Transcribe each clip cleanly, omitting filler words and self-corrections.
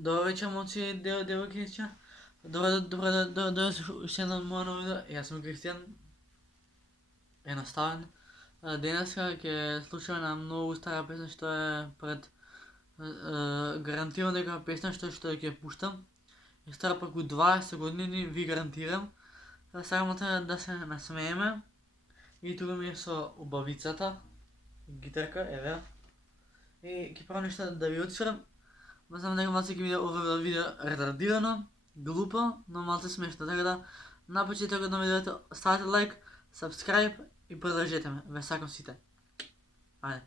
Добър вечер, момци, девойки. Добре ще на моя ново видео. Аз съм Кристиан. Enostaven. Денес ќе слушаме една многу стара песна што е пред гарантирам дека песна што ќе пуштам. Е стара преку 20 години, ви гарантирам. Сакам да се насмееме. И тука ми е со убавицата, гитарка, еве. И ќе правам нешто да ви отсвирам. Знам дека малце ќе биде ова видео ретардирано, глупо, но малце смешно, така да на почетокот на видеото ставете лайк, subscribe и продолжете ме. Ве сакам сите. Ајде.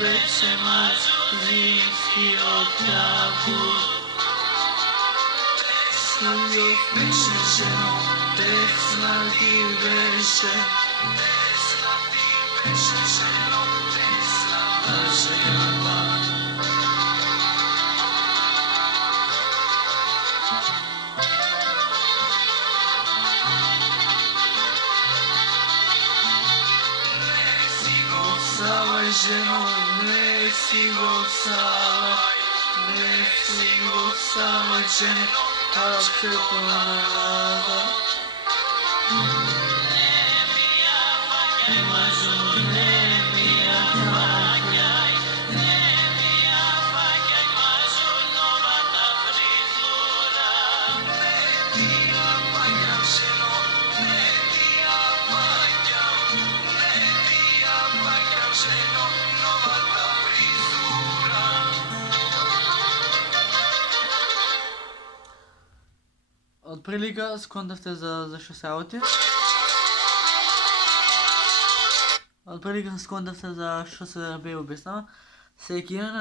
Беше маж зимски октябрь. Беше жено, тесна ти беше. Тесна ти беше жено, тесна жена. Ženo, ne si go savaj, ženo, kak se to nalaga. Ne mi ja fakaj, mažu, ne mi ja fakaj, ne mi ja fakaj, mažu, nova ta frizura. Ne ti ja fakaj, ženo, ne ti ja fakaj, ne ti ja fakaj, ženo. Отприлика сконтавте за што се работи. Отприлика сконтавте за што се пее во песнава. Се